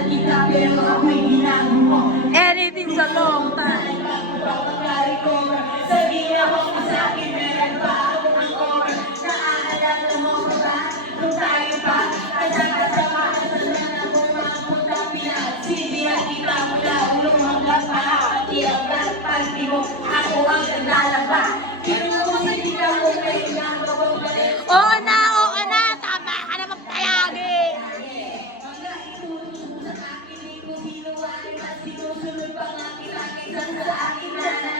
mahal kita pero ako'y ginagawa mo. Anything sa long time. Sabihin ako sa akin, meron pa ako ang oras. Naaalala mo ko ba? Kung tayo pa, kasama sa sana mo mga putang pinagsibihan kita mula ulong hanggang pa. Pati ang party mo, ako ang naglalaba.